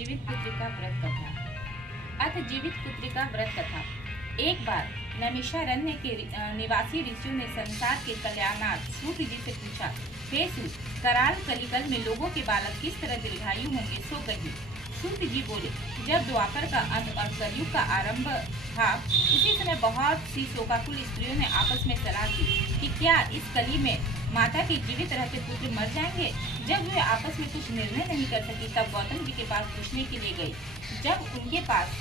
जीवित पुत्री का व्रत कथा। अथ जीवित पुत्री का व्रत कथा। एक बार नैमिषारण्य के निवासी ऋषियों ने संसार के कल्याणार्थ सूत जी से पूछा, हे सूत, कराल कलिकल में लोगों के बालक किस तरह दीर्घायु होंगे, सो कहिए। सूत जी बोले, जब द्वापर का अंत और कलयुग का आरंभ था, उसी समय बहुत सी शोकाकुल स्त्रियों ने आपस में सलाह की कि क्या इस कली में माता के जीवित रहते पुत्र मर जाएंगे। जब वे आपस में कुछ निर्णय नहीं कर सकी, तब गौतम जी के पास पूछने के लिए गई। जब उनके पास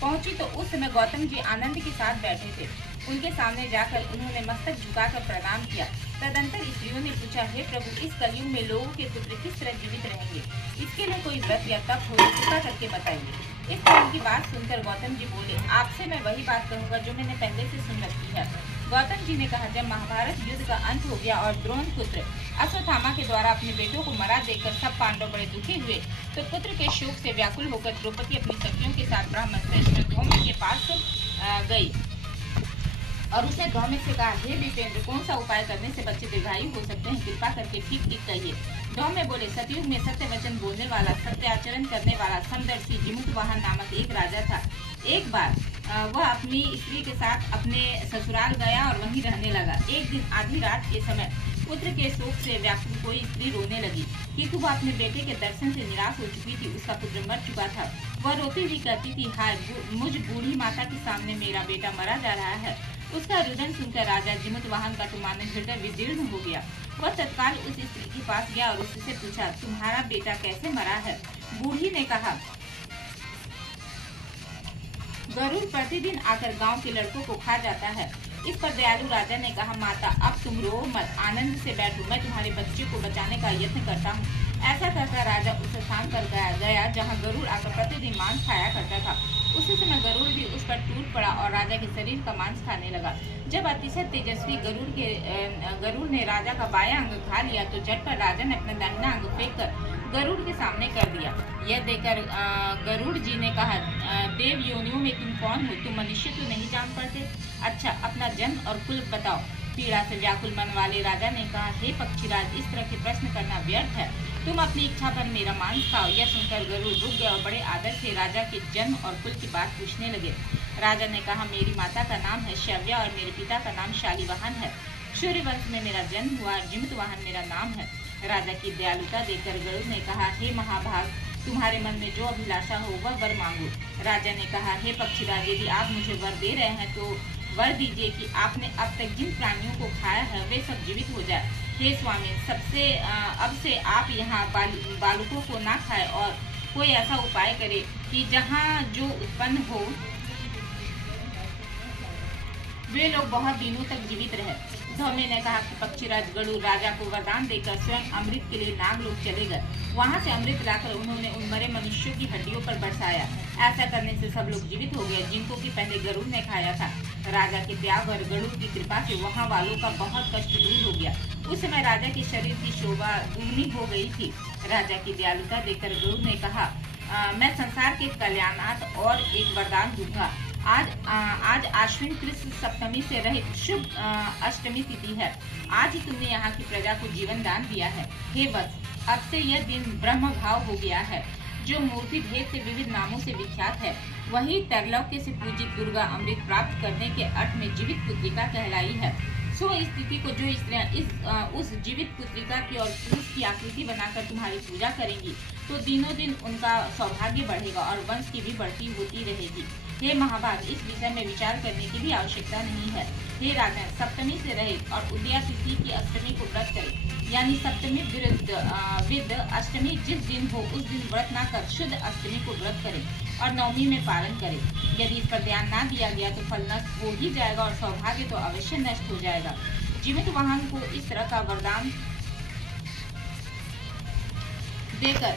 पहुंची तो उस समय गौतम जी आनंद के साथ बैठे थे। उनके सामने जाकर उन्होंने मस्तक झुकाकर प्रणाम किया। तदंतर स्त्रियों ने पूछा, हे प्रभु, इस कलयुग में लोगों के पुत्र किस तरह जीवित रहेंगे, इसके लिए कोई व्रत या तप हो तो कृपा करके बताइए। इस तरह की बात सुनकर गौतम जी बोले, आपसे मैं वही बात कहूँगा जो मैंने पहले से सुन रखी है। गौतम जी ने कहा, जब महाभारत युद्ध का अंत हो गया और द्रोण पुत्र अश्वत्थामा के द्वारा अपने बेटों को मरा देखकर सब पांडव बड़े दुखी हुए, तो पुत्र के शोक से व्याकुल होकर द्रौपदी अपनी सखियों के साथ ब्राह्मण श्रेष्ठ धौम्य के पास गई और उसने धौम्य से कहा, हे विपेंद्र, कौन सा उपाय करने से बच्चे दीर्घायु हो सकते हैं, कृपा करके ठीक ठीक कहिए। धौम्य बोले, सतयुग में सत्य वचन बोलने वाला, सत्य आचरण करने वाला समदर्शी जिमुतवाहन नामक एक राजा था। एक बार वह अपनी स्त्री के साथ अपने ससुराल गया और वहीं रहने लगा। एक दिन आधी रात के समय पुत्र के शोक से व्याकुल कोई स्त्री रोने लगी, किंतु वह अपने बेटे के दर्शन से निराश हो चुकी थी। उसका पुत्र मर चुका था। वह रोती हुई कहती थी, हाय, मुझ बूढ़ी माता के सामने मेरा बेटा मरा जा रहा है। उसका रुदन सुनकर राजा जिमुतवाहन का तुमानन हृदय विदीर्ण हो गया। वह तत्काल उस स्त्री के पास गया और उससे पूछा, तुम्हारा बेटा कैसे मरा है। बूढ़ी ने कहा, गरुड़ प्रतिदिन आकर गांव के लड़कों को खा जाता है। इस पर दयालु राजा ने कहा, माता, अब तुम रो मत, आनंद से बैठो, मैं तुम्हारे बच्चे को बचाने का यत्न करता हूँ। ऐसा कहकर राजा उस स्थान पर गया जहाँ गरुड़ आकर प्रतिदिन मांस खाया करता था। उसी समय गरुड़ भी उस पर टूट पड़ा और राजा के शरीर का मांस खाने लगा। जब अतिशय तेजस्वी गरुड़ ने राजा का बायां अंग खा लिया, तो झट पर राजा ने अपना दाहिना अंग फेंक कर गरुड़ के सामने कर दिया। यह देखकर गरुड़ जी ने कहा, देव योनियों में तुम कौन हो, तुम मनुष्य तो नहीं जान पड़ते। अच्छा, अपना जन्म और कुल बताओ। पीड़ा से व्याकुल मन वाले राजा ने कहा, हे पक्षीराज, इस तरह के प्रश्न करना व्यर्थ है, तुम अपनी इच्छा पर मेरा मांस खाओ। यह सुनकर गरुड़ रुक गया और बड़े आदर से राजा के जन्म और कुल की बात पूछने लगे। राजा ने कहा, मेरी माता का नाम है शव्या और मेरे पिता का नाम शालिवाहन है। सूर्यवंश में मेरा जन्म हुआ और जिमुतवाहन मेरा नाम है। राजा की दयालुता देखकर गरुड़ ने कहा, हे महाभाग, तुम्हारे मन में जो अभिलाषा हो वह वर मांगो। राजा ने कहा, हे पक्षीराज, यदि आप मुझे वर दे रहे हैं तो वर दीजिए कि आपने अब तक जिन प्राणियों को खाया है वे सब जीवित हो जाए। हे स्वामी, अब से आप यहाँ बालकों को ना खाए और कोई ऐसा उपाय करे कि जहाँ जो उत्पन्न हो वे लोग बहुत दिनों तक जीवित रहे। धौम्य ने कहा कि पक्षीराज गरुड़ राजा को वरदान देकर स्वयं अमृत के लिए नागलोक चले गए। वहां से अमृत लाकर उन्होंने उन मरे मनुष्यों की हड्डियों पर बरसाया। ऐसा करने से सब लोग जीवित हो गए जिनको कि पहले गरुड़ ने खाया था। राजा के त्याग और गरुड़ की कृपा से वहाँ वालों का बहुत कष्ट दूर हो गया। उस समय राजा के शरीर की शोभा दुगनी हो गई थी। राजा की दयालुता देखकर गरुड़ ने कहा, मैं संसार के कल्याणार्थ और एक वरदान दूंगा। आज आश्विन कृष्ण सप्तमी से रहित शुभ अष्टमी तिथि है। आज ही तुमने यहाँ की प्रजा को जीवन दान दिया है। हे वत्स, अब से यह दिन ब्रह्म भाव हो गया है। जो मूर्ति भेद से विविध नामों से विख्यात है, वही तरलौक्य से पूजित दुर्गा अमृत प्राप्त करने के अर्थ में जीवित पुत्रिका कहलाई है। सो इस तिथि को जो स्त्रियां उस जीवित पुत्रिका की और पुरुष की आकृति बनाकर तुम्हारी पूजा करेंगी, तो दिनों दिन उनका सौभाग्य बढ़ेगा और वंश की भी बढ़ती होती रहेगी। हे महाभाग, इस विषय में विचार करने की भी आवश्यकता नहीं है। हे राजन, सप्तमी से रहित और उदया तिथि की अष्टमी को व्रत करें, यानी सप्तमी विद अष्टमी जिस दिन हो उस दिन व्रत ना कर शुद्ध अष्टमी को व्रत करें और नवमी में पारण करें। यदि इस पर ध्यान ना दिया गया तो फल नष्ट हो ही जाएगा और सौभाग्य तो अवश्य नष्ट हो जाएगा। जिमुतवाहन को इस तरह का वरदान देकर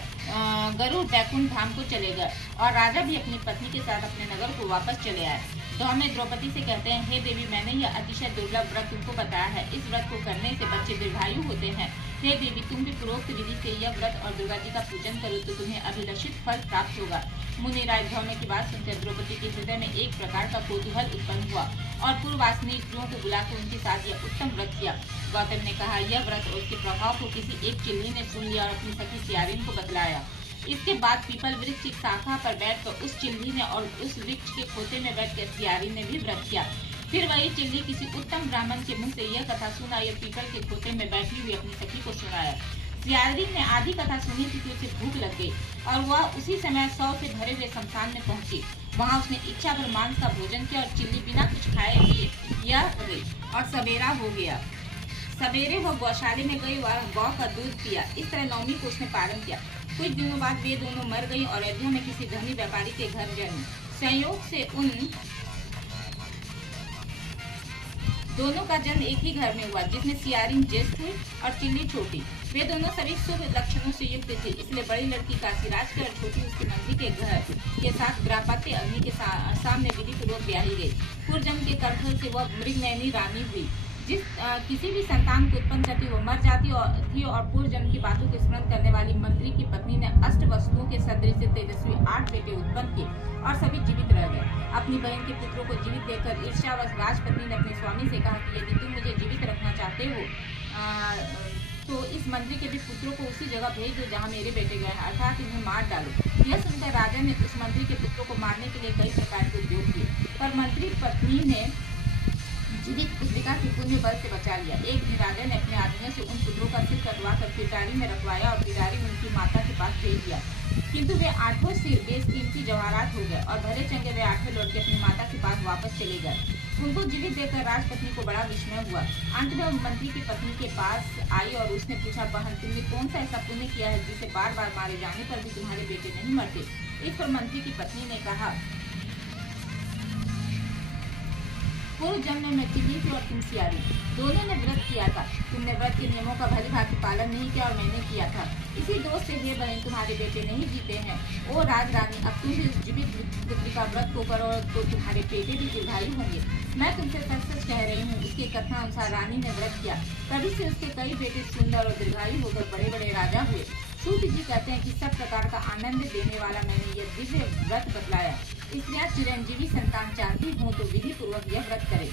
गरुड़ बैकुंठ धाम को चले गए और राजा भी अपनी पत्नी के साथ अपने नगर को वापस चले आए। धौम्य द्रौपदी से कहते हैं, हे देवी, मैंने यह अतिशय दुर्लभ व्रत तुमको बताया है। इस व्रत को करने से बच्चे दीर्घायु होते हैं। हे देवी, तुम भी पूर्वोक्त विधि से यह व्रत और दुर्गा जी का पूजन करो तो तुम्हें अभिलषित फल प्राप्त होगा। मुनिराज धौम्य की बात सुनकर द्रौपदी के हृदय में एक प्रकार का कौतूहल उत्पन्न हुआ और पूर्ववासिनी स्त्रियों को बुलाकर उनके साथ यह उत्तम व्रत किया। गौतम ने कहा, यह व्रत और उसके प्रभाव को किसी एक चिल्ली ने सुन लिया और अपनी सखी सियारिन को बतलाया। इसके बाद पीपल वृक्ष की शाखा पर बैठकर उस चिल्ली ने और उस वृक्ष के खोते में बैठकर सियारिन ने भी व्रत किया। फिर वही चिल्ली किसी उत्तम ब्राह्मण के मुंह से यह कथा सुना यह पीपल के खोते में बैठी हुई अपनी सखी को सुनाया। सियारिन ने आधी कथा सुनी थी कि उसे भूख लग गई और वह उसी समय 100 से भरे हुए शमशान में पहुंची। वहां उसने इच्छा भर मांस का भोजन किया और चिल्ली बिना कुछ खाए पिए यह गई और सवेरा हो गया। सवेरे वह गौशाले में गई और गौ का दूध पिया। इस तरह नवमी को उसने पालन किया। कुछ दिनों बाद वे दोनों मर गई और अयोध्या में किसी धनी व्यापारी के घर जन्मी। संयोग से उन दोनों का जन्म एक ही घर में हुआ, जिसमें सियारिन ज्येष्ठ हुई और चिल्ली छोटी। वे दोनों सभी शुभ लक्षणों से युक्त थे, इसलिए बड़ी लड़की काशीराज के और छोटी उसकी नंदी के घर के साथ ग्रापात्य अग्नि के सामने विधि पूर्वक ब्याही गई। पूर्वजन्म के कर्म से वह मृगनयनी रानी हुई। जिस किसी भी संतान को उत्पन्न करती वह मर जाती थी और पूर्व जन्म की बातों के स्मरण करने वाली मंत्री की पत्नी ने अष्ट वस्तुओं के सदृश तेजस्वी 8 बेटे उत्पन्न किए और सभी जीवित रह गए। अपनी बहन के पुत्रों को जीवित देखकर ईर्ष्यावश राजपत्नी ने अपने स्वामी से कहा कि यदि तुम मुझे जीवित रखना चाहते हो तो इस मंत्री के भी पुत्रों को उसी जगह भेज दो जहाँ मेरे बेटे गए हैं, अर्थात इन्हें मार डालो। यह सुनकर राजा ने उस मंत्री के पुत्रों को मारने के लिए कई प्रकार के उद्योग किए, पर मंत्री पत्नी ने जीवित पुत्रिका के पुण्य बल से बचा लिया। एक दिन राजा ने अपने आदमियों से उन पुत्रों का सिर कटवा कर पिटारी में रखवाया और पिटारी उनकी माता के पास भेज दिया, किंतु वे 8 सिर बेशकीमती जवाहरात हो गए और भरे चंगे वे 8 लौट के अपनी माता के पास वापस चले गए। उनको जीवित देखकर राजपत्नी को बड़ा विस्मय हुआ। अंत में मंत्री की पत्नी के पास आई और उसने पूछा, बहन तुमने कौन सा ऐसा पुण्य किया है जिसे बार बार मारे जाने पर भी तुम्हारे बेटे नहीं मरते? इस पर मंत्री की पत्नी ने कहा, पूर्व जन्म में चिल्ली थी और तुम सियारी, दोनों ने व्रत किया था। तुमने व्रत के नियमों का भली भांति पालन नहीं किया और मैंने किया था। इसी दोष से हे बहन तुम्हारे बेटे नहीं जीते हैं। ओ राजरानी, अब तुम इस जीवित पुत्री का व्रत को करो तो तुम्हारे बेटे भी दीर्घायु होंगे। मैं तुमसे सच सच कह रही हूँ। उसके कथनानुसार रानी ने व्रत किया, तभी से उसके कई बेटे सुंदर और दीर्घायु होकर बड़े बड़े राजा हुए। सूत जी कहते हैं कि सब प्रकार का आनंद देने वाला मैंने यह दिव्य व्रत बतलाया। स्त्रियां चिरंजीवी संतान चाहती हों तो विधि पूर्वक यह व्रत करें।